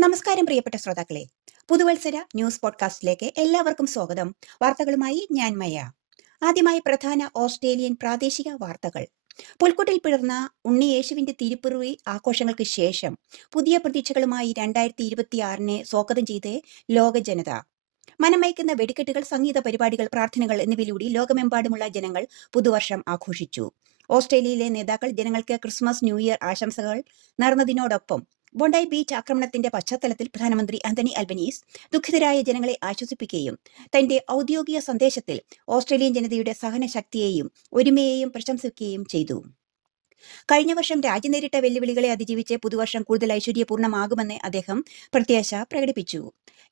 നമസ്കാരം പ്രിയപ്പെട്ട ശ്രോതാക്കളെ. പുതുവത്സര ന്യൂസ് പോഡ്കാസ്റ്റിലേക്ക് എല്ലാവർക്കും സ്വാഗതം. വാർത്തകളുമായി ഞാൻ മയ. ആദ്യമായി പ്രധാന ഓസ്ട്രേലിയൻ പ്രാദേശിക വാർത്തകൾ. പുൽക്കൂട്ടിൽ പിറന്ന ഉണ്ണിയേശുവിന്റെ തിരുപ്പിറവി ആഘോഷങ്ങൾക്ക് ശേഷം പുതിയ പ്രതീക്ഷകളുമായി 2026 സ്വാഗതം ചെയ്ത് ലോക ജനത. മനമയക്കുന്ന വെടിക്കെട്ടുകൾ, സംഗീത പരിപാടികൾ, പ്രാർത്ഥനകൾ എന്നിവയിലൂടെ ലോകമെമ്പാടുമുള്ള ജനങ്ങൾ പുതുവർഷം ആഘോഷിച്ചു. ഓസ്ട്രേലിയയിലെ നേതാക്കൾ ജനങ്ങൾക്ക് ക്രിസ്മസ്, ന്യൂ ഇയർ ആശംസകൾ നേർന്നതിനോടൊപ്പം ബോണ്ടായി ബീച്ച് ആക്രമണത്തിന്റെ പശ്ചാത്തലത്തിൽ പ്രധാനമന്ത്രി ആന്റണി അൽബനീസ് ദുഃഖിതരായ ജനങ്ങളെ ആശ്വസിപ്പിക്കുകയും തന്റെ ഔദ്യോഗിക സന്ദേശത്തിൽ ഓസ്ട്രേലിയൻ ജനതയുടെ സഹനശക്തിയെയും ഒരുമയെയും പ്രശംസിക്കുകയും ചെയ്തു. കഴിഞ്ഞ വർഷം രാജ്യം നേരിട്ട വെല്ലുവിളികളെ അതിജീവിച്ച് പുതുവർഷം കൂടുതൽ ഐശ്വര്യപൂർണ്ണമാകുമെന്ന് അദ്ദേഹം പ്രത്യാശ പ്രകടിപ്പിച്ചു.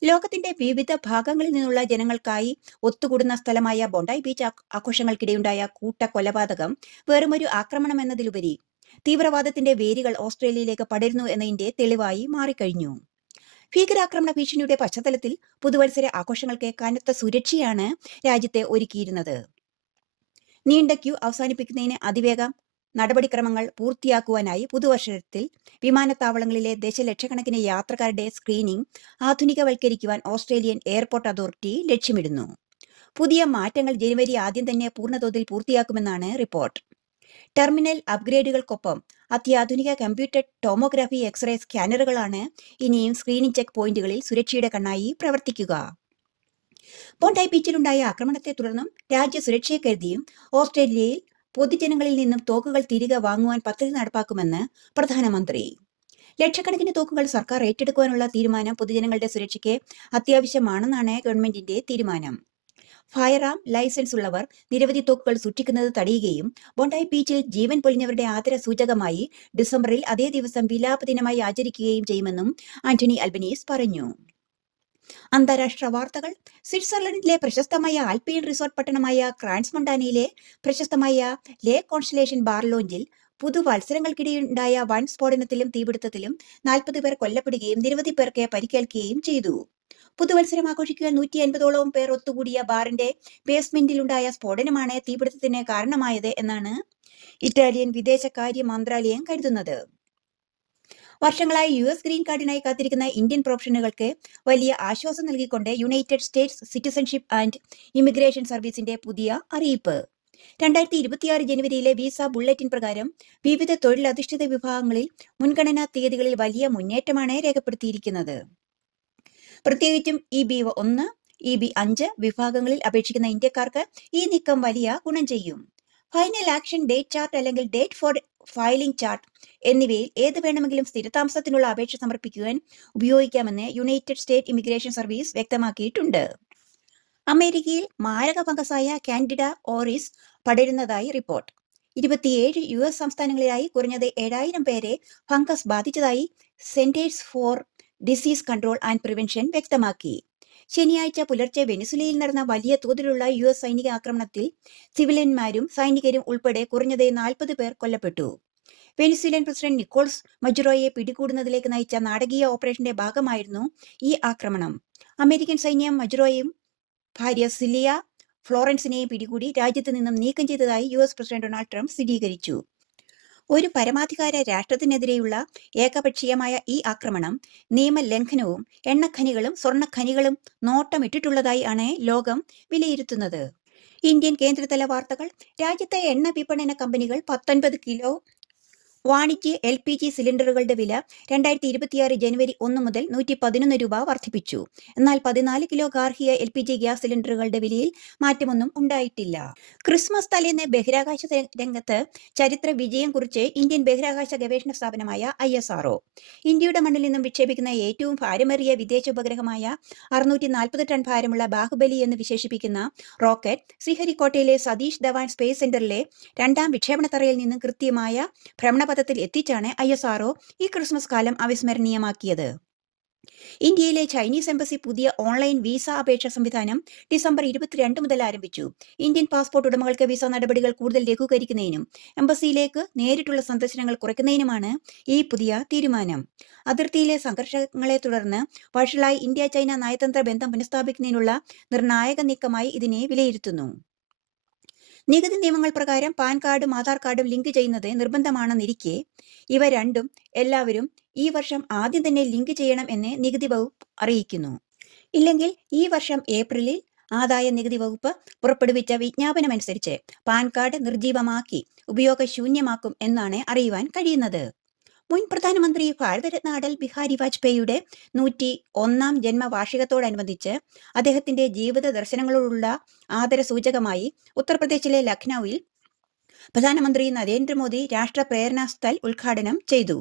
ലോകത്തിന്റെ വിവിധ ഭാഗങ്ങളിൽ നിന്നുള്ള ജനങ്ങൾക്കായി ഒത്തുകൂടുന്ന സ്ഥലമായ ബോണ്ടായി ബീച്ച് ആഘോഷങ്ങൾക്കിടെയുണ്ടായ കൂട്ടക്കൊലപാതകം വെറുമൊരു ആക്രമണം എന്നതിലുപരി തീവ്രവാദത്തിന്റെ വേരുകൾ ഓസ്ട്രേലിയയിലേക്ക് പടരുന്നു എന്നതിന്റെ തെളിവായി മാറിക്കഴിഞ്ഞു. ഭീകരാക്രമണ ഭീഷണിയുടെ പശ്ചാത്തലത്തിൽ പുതുവത്സര ആഘോഷങ്ങൾക്ക് കനത്ത സുരക്ഷയാണ് രാജ്യത്തെ ഒരുക്കിയിരുന്നത്. നീണ്ട ക്യൂ അവസാനിപ്പിക്കുന്നതിന് അതിവേഗം നടപടിക്രമങ്ങൾ പൂർത്തിയാക്കുവാനായി പുതുവർഷത്തിൽ വിമാനത്താവളങ്ങളിലെ ദശലക്ഷക്കണക്കിന് യാത്രക്കാരുടെ സ്ക്രീനിംഗ് ആധുനികവൽക്കരിക്കുവാൻ ഓസ്ട്രേലിയൻ എയർപോർട്ട് അതോറിറ്റി ലക്ഷ്യമിടുന്നു. പുതിയ മാറ്റങ്ങൾ ജനുവരി ആദ്യം തന്നെ പൂർണ്ണതോതിൽ പൂർത്തിയാക്കുമെന്നാണ് റിപ്പോർട്ട്. ടെർമിനൽ അപ്ഗ്രേഡുകൾക്കൊപ്പം അത്യാധുനിക കമ്പ്യൂട്ടർ ടോമോഗ്രാഫി എക്സ്റേ സ്കാനറുകളാണ് ഇനിയും സ്ക്രീനിംഗ് ചെക്ക് പോയിന്റുകളിൽ സുരക്ഷയുടെ കണ്ണായി പ്രവർത്തിക്കുക. ബോണ്ടായി ബീച്ചിലുണ്ടായ ആക്രമണത്തെ തുടർന്നും രാജ്യ സുരക്ഷയെ കരുതിയും ഓസ്ട്രേലിയയിൽ പൊതുജനങ്ങളിൽ നിന്നും തോക്കുകൾ തിരികെ വാങ്ങുവാൻ പദ്ധതി നടപ്പാക്കുമെന്ന് പ്രധാനമന്ത്രി. ലക്ഷക്കണക്കിന് തോക്കുകൾ സർക്കാർ ഏറ്റെടുക്കുവാനുള്ള തീരുമാനം പൊതുജനങ്ങളുടെ സുരക്ഷയ്ക്ക് അത്യാവശ്യമാണെന്നാണ് ഗവൺമെന്റിന്റെ തീരുമാനം. ഫയർ ആം ലൈസൻസ് ഉള്ളവർ നിരവധി തോക്കുകൾ സൂക്ഷിക്കുന്നത് തടയുകയും ബോണ്ടായി ബീച്ചിൽ ജീവൻ പൊലിഞ്ഞവരുടെ ആദര സൂചകമായി ഡിസംബറിൽ അതേ ദിവസം വിലാപ ദിനമായി ആചരിക്കുകയും ചെയ്യുമെന്നും ആന്റണി അൽബനീസ് പറഞ്ഞു. അന്താരാഷ്ട്ര വാർത്തകൾ. സ്വിറ്റ്സർലൻഡിലെ പ്രശസ്തമായ ആൽപൈൻ റിസോർട്ട് പട്ടണമായ ക്രാൻസ് മൊണ്ടാനയിലെ പ്രശസ്തമായ ലേ കോൺസ്റ്റലേഷൻ ബാർ ലോഞ്ചിൽ പുതുവത്സരങ്ങൾക്കിടെയുണ്ടായ വൻ സ്ഫോടനത്തിലും തീപിടുത്തത്തിലും 40 പേർ കൊല്ലപ്പെടുകയും നിരവധി പേർക്ക് പരിക്കേൽക്കുകയും ചെയ്തു. പുതുവത്സരം ആഘോഷിക്കാൻ 150ഓളം പേർ ഒത്തുകൂടിയ ബാറിന്റെ ബേസ്മെന്റിലുണ്ടായ സ്ഫോടനമാണ് തീപിടുത്തത്തിന് കാരണമായത് എന്നാണ് ഇറ്റാലിയൻ വിദേശകാര്യ മന്ത്രാലയം കരുതുന്നത്. വർഷങ്ങളായി US ഗ്രീൻ കാർഡിനായി കാത്തിരിക്കുന്ന ഇന്ത്യൻ പ്രൊഫഷണലുകൾക്ക് വലിയ ആശ്വാസം നൽകിക്കൊണ്ട് United States citizenship and immigration സർവീസിന്റെ പുതിയ അറിയിപ്പ്. 2026 ജനുവരിയിലെ വിസ ബുള്ളറ്റിൻ പ്രകാരം വിവിധ തൊഴിലധിഷ്ഠിത വിഭാഗങ്ങളിൽ മുൻഗണനാ തീയതികളിൽ വലിയ മുന്നേറ്റമാണ് രേഖപ്പെടുത്തിയിരിക്കുന്നത്. പ്രത്യേകിച്ചും EB1, EB5 വിഭാഗങ്ങളിൽ അപേക്ഷിക്കുന്ന ഇന്ത്യക്കാർക്ക് ഈ നീക്കം വലിയ ഗുണം ചെയ്യും. ഫൈനൽ ആക്ഷൻ ഡേറ്റ് ചാർട്ട് അല്ലെങ്കിൽ ഡേറ്റ് ഫോർ ഫയലിംഗ് ചാർട്ട് എന്നിവയിൽ ഏത് വേണമെങ്കിലും സ്ഥിരതാമസത്തിനുള്ള അപേക്ഷ സമർപ്പിക്കുവാൻ ഉപയോഗിക്കാമെന്ന് യുണൈറ്റഡ് സ്റ്റേറ്റ് ഇമിഗ്രേഷൻ സർവീസ് വ്യക്തമാക്കിയിട്ടുണ്ട്. അമേരിക്കയിൽ മാരക ഫംഗസായ കാൻഡിഡ ഓറിസ് പടരുന്നതായി റിപ്പോർട്ട്. 27 US സംസ്ഥാനങ്ങളിലായി കുറഞ്ഞത് 7000 പേരെ ഫംഗസ് ബാധിച്ചതായി centres four disease control and prevention വ്യക്തമാക്കി. ശനിയാഴ്ച പുലർച്ചെ വെനിസുലയിൽ നടന്ന വലിയ തോതിലുള്ള US സൈനിക ആക്രമണത്തിൽ സിവിലിയന്മാരും സൈനികരും ഉൾപ്പെടെ കുറഞ്ഞത് 40 പേർ കൊല്ലപ്പെട്ടു. വെനിസുലൻ പ്രസിഡന്റ് നിക്കോൾസ് മജുറോയെ പിടികൂടുന്നതിലേക്ക് നയിച്ച നാടകീയ ഓപ്പറേഷന്റെ ഭാഗമായിരുന്നു ഈ ആക്രമണം. അമേരിക്കൻ സൈന്യം മജുറോയും ഭാര്യ സിലിയ ഫ്ലോറൻസിനെയും പിടികൂടി രാജ്യത്ത് നിന്നും നീക്കം ചെയ്തതായി US പ്രസിഡന്റ് ഡൊണാൾഡ് ട്രംപ് സ്ഥിരീകരിച്ചു. ഒരു പരമാധികാര രാഷ്ട്രത്തിനെതിരെയുള്ള ഏകപക്ഷീയമായ ഈ ആക്രമണം നിയമലംഘനവും എണ്ണഖനികളും സ്വർണ്ണഖനികളും നോട്ടമിട്ടിട്ടുള്ളതായി ആണ് ലോകം വിലയിരുത്തുന്നത്. ഇന്ത്യൻ കേന്ദ്രതല വാർത്തകൾ. രാജ്യത്തെ എണ്ണ വിപണന കമ്പനികൾ 19 കിലോ വാണിജ്യ LPG സിലിണ്ടറുകളുടെ വില 2026 ജനുവരി 1 മുതൽ 111 രൂപ വർദ്ധിപ്പിച്ചു. എന്നാൽ 14 കിലോ ഗാർഹിക LPG ഗ്യാസ് സിലിണ്ടറുകളുടെ വിലയിൽ മാറ്റമൊന്നും ഉണ്ടായിട്ടില്ല. ക്രിസ്മസ് തലേന്ന് ബഹിരാകാശ രംഗത്ത് ചരിത്ര വിജയം കുറിച്ച് ഇന്ത്യൻ ബഹിരാകാശ ഗവേഷണ സ്ഥാപനമായ ISRO. ഇന്ത്യയുടെ മണ്ണിൽ നിന്നും വിക്ഷേപിക്കുന്ന ഏറ്റവും ഭാരമേറിയ വിദേശ ഉപഗ്രഹമായ 640 ടൺ ഭാരമുള്ള ബാഹുബലി എന്ന് വിശേഷിപ്പിക്കുന്ന റോക്കറ്റ് ശ്രീഹരിക്കോട്ടയിലെ സതീഷ് ധവാൻ സ്പേസ് സെന്ററിലെ 2ാം വിക്ഷേപണത്തറയിൽ നിന്നും കൃത്യമായ ഭ്രമണപഥത്തിൽ എത്തിച്ചാണ് ISRO ഈ ക്രിസ്മസ് കാലം അവിസ്മരണീയമാക്കിയത്. ഇന്ത്യയിലെ ചൈനീസ് എംബസി പുതിയ ഓൺലൈൻ വിസ അപേക്ഷ സംവിധാനം ഡിസംബർ 22 മുതൽ ആരംഭിച്ചു. ഇന്ത്യൻ പാസ്പോർട്ട് ഉടമകൾക്ക് വിസ നടപടികൾ കൂടുതൽ ലഘൂകരിക്കുന്നതിനും എംബസിയിലേക്ക് നേരിട്ടുള്ള സന്ദർശനങ്ങൾ കുറയ്ക്കുന്നതിനുമാണ് ഈ പുതിയ തീരുമാനം. അതിർത്തിയിലെ സംഘർഷങ്ങളെ തുടർന്ന് വഷളായി ഇന്ത്യ ചൈന നയതന്ത്ര ബന്ധം പുനഃസ്ഥാപിക്കുന്നതിനുള്ള നിർണായക നീക്കമായി ഇതിനെ വിലയിരുത്തുന്നു. നികുതി നിയമങ്ങൾ പ്രകാരം പാൻ കാർഡും ആധാർ കാർഡും ലിങ്ക് ചെയ്യുന്നത് നിർബന്ധമാണെന്നിരിക്കെ ഇവ രണ്ടും എല്ലാവരും ഈ വർഷം ആദ്യം തന്നെ ലിങ്ക് ചെയ്യണം എന്ന് നികുതി വകുപ്പ് അറിയിക്കുന്നു. ഇല്ലെങ്കിൽ ഈ വർഷം ഏപ്രിലിൽ ആദായ നികുതി വകുപ്പ് പുറപ്പെടുവിച്ച വിജ്ഞാപനമനുസരിച്ച് പാൻ കാർഡ് നിർജീവമാക്കി ഉപയോഗശൂന്യമാക്കും എന്നാണ് അറിയുവാൻ കഴിയുന്നത്. മുൻ പ്രധാനമന്ത്രി ഭാരതരത്ന അടൽ ബിഹാരി വാജ്പേയിയുടെ 101-ാം ജന്മവാർഷികത്തോടനുബന്ധിച്ച് അദ്ദേഹത്തിന്റെ ജീവിത ദർശനങ്ങളോടുള്ള ആദരസൂചകമായി ഉത്തർപ്രദേശിലെ ലഖ്നൌവിൽ പ്രധാനമന്ത്രി നരേന്ദ്രമോദി രാഷ്ട്ര പ്രേരണാ സ്ഥൽ ഉദ്ഘാടനം ചെയ്തു.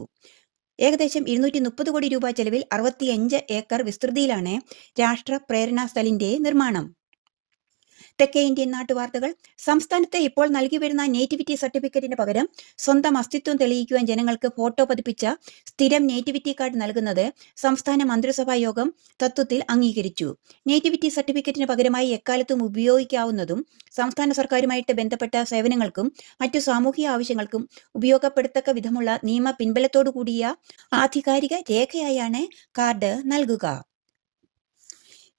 ഏകദേശം 230 കോടി രൂപ ചെലവിൽ 65 ഏക്കർ വിസ്തൃതിയിലാണ് രാഷ്ട്ര പ്രേരണാ സ്ഥലിന്റെ നിർമ്മാണം. തെക്കേ ഇന്ത്യൻ നാട്ടുവാർത്തകൾ. സംസ്ഥാനത്ത് ഇപ്പോൾ നൽകി വരുന്ന നേറ്റിവിറ്റി സർട്ടിഫിക്കറ്റിന് പകരം സ്വന്തം അസ്തിത്വം തെളിയിക്കുവാൻ ജനങ്ങൾക്ക് ഫോട്ടോ പതിപ്പിച്ച സ്ഥിരം നേറ്റിവിറ്റി കാർഡ് നൽകുന്നത് സംസ്ഥാന മന്ത്രിസഭാ യോഗം തത്വത്തിൽ അംഗീകരിച്ചു. നേറ്റിവിറ്റി സർട്ടിഫിക്കറ്റിന് പകരമായി എക്കാലത്തും ഉപയോഗിക്കാവുന്നതും സംസ്ഥാന സർക്കാരുമായിട്ട് ബന്ധപ്പെട്ട സേവനങ്ങൾക്കും മറ്റു സാമൂഹിക ആവശ്യങ്ങൾക്കും ഉപയോഗപ്പെടുത്തക്ക വിധമുള്ള നിയമ പിൻബലത്തോടു കൂടിയ ആധികാരിക രേഖയായാണ് കാർഡ് നൽകുക.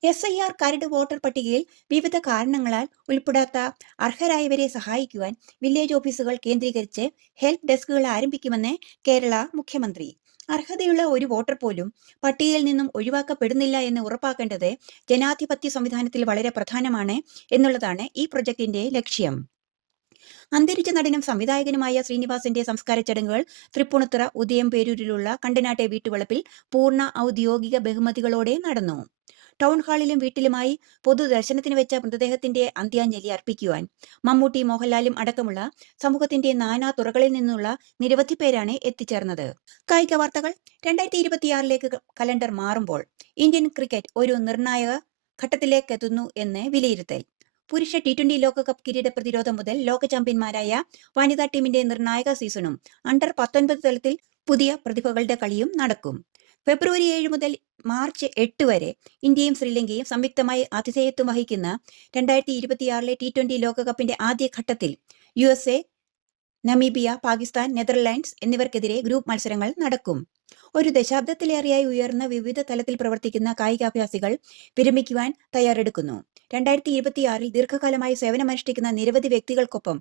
SIR കരട് വോട്ടർ പട്ടികയിൽ വിവിധ കാരണങ്ങളാൽ ഉൾപ്പെടാത്ത അർഹരായവരെ സഹായിക്കുവാൻ വില്ലേജ് ഓഫീസുകൾ കേന്ദ്രീകരിച്ച് ഹെൽപ്പ് ഡെസ്കുകൾ ആരംഭിക്കുമെന്ന് കേരള മുഖ്യമന്ത്രി. അർഹതയുള്ള ഒരു വോട്ടർ പോലും പട്ടികയിൽ നിന്നും ഒഴിവാക്കപ്പെടുന്നില്ല എന്ന് ഉറപ്പാക്കേണ്ടത് ജനാധിപത്യ സംവിധാനത്തിൽ വളരെ പ്രധാനമാണ് എന്നുള്ളതാണ് ഈ പ്രൊജക്ടിന്റെ ലക്ഷ്യം. അന്തരിച്ച നടനും സംവിധായകനുമായ ശ്രീനിവാസന്റെ സംസ്കാര ചടങ്ങുകൾ തൃപ്പൂണിത്തുറ ഉദയംപേരൂരിലുള്ള കണ്ടനാട്ടെ വീട്ടുവളപ്പിൽ പൂർണ്ണ ഔദ്യോഗിക ബഹുമതികളോടെ നടന്നു. ടൗൺ ഹാളിലും വീട്ടിലുമായി പൊതുദർശനത്തിന് വെച്ച മൃതദേഹത്തിന്റെ അന്ത്യാഞ്ജലി അർപ്പിക്കുവാൻ മമ്മൂട്ടി, മോഹൻലാലും അടക്കമുള്ള സമൂഹത്തിന്റെ നാനാ തുറകളിൽ നിന്നുള്ള നിരവധി പേരാണ് എത്തിച്ചേർന്നത്. കായിക വാർത്തകൾ. 2026ലേക്ക് കലണ്ടർ മാറുമ്പോൾ ഇന്ത്യൻ ക്രിക്കറ്റ് ഒരു നിർണായക ഘട്ടത്തിലേക്കെത്തുന്നു എന്ന് വിലയിരുത്തൽ. പുരുഷ T20 ലോകകപ്പ് കിരീട പ്രതിരോധം മുതൽ ലോക ചാമ്പ്യന്മാരായ വനിതാ ടീമിന്റെ നിർണായക സീസണും അണ്ടർ 19 തലത്തിൽ പുതിയ പ്രതിഭകളുടെ കളിയും നടക്കും. ഫെബ്രുവരി 7 മുതൽ മാർച്ച് 8 വരെ ഇന്ത്യയും ശ്രീലങ്കയും സംയുക്തമായി ആതിഥേയത്വം വഹിക്കുന്ന 2026ലെ T20 ലോകകപ്പിന്റെ ആദ്യ ഘട്ടത്തിൽ USA, നമീബിയ, പാകിസ്ഥാൻ, നെതർലാൻഡ്സ് എന്നിവർക്കെതിരെ ഗ്രൂപ്പ് മത്സരങ്ങൾ നടക്കും. ഒരു ദശാബ്ദത്തിലേറെയായി ഉയർന്ന വിവിധ തലത്തിൽ പ്രവർത്തിക്കുന്ന കായികാഭ്യാസികൾ വിരമിക്കുവാൻ തയ്യാറെടുക്കുന്നു. 2026ൽ ദീർഘകാലമായി സേവനമനുഷ്ഠിക്കുന്ന നിരവധി വ്യക്തികൾക്കൊപ്പം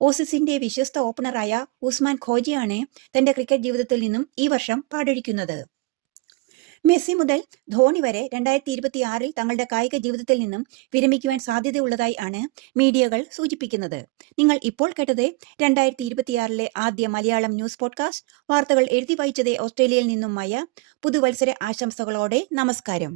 ഓസീസിന്റെ വിശ്വസ്ത ഓപ്പണറായ ഉസ്മാൻ ഖോജിയാണ് തന്റെ ക്രിക്കറ്റ് ജീവിതത്തിൽ നിന്നും ഈ വർഷം പാടൊഴിക്കുന്നത്. മെസ്സി മുതൽ ധോണി വരെ 2026ൽ തങ്ങളുടെ കായിക ജീവിതത്തിൽ നിന്നും വിരമിക്കുവാൻ സാധ്യതയുള്ളതായി ആണ് മീഡിയകൾ സൂചിപ്പിക്കുന്നത്. നിങ്ങൾ ഇപ്പോൾ കേട്ടത് 2026ലെ ആദ്യ മലയാളം ന്യൂസ് പോഡ്കാസ്റ്റ്. വാർത്തകൾ എഴുതി വായിച്ചത് ഓസ്ട്രേലിയയിൽ നിന്നും മയ. പുതുവത്സര ആശംസകളോടെ നമസ്കാരം.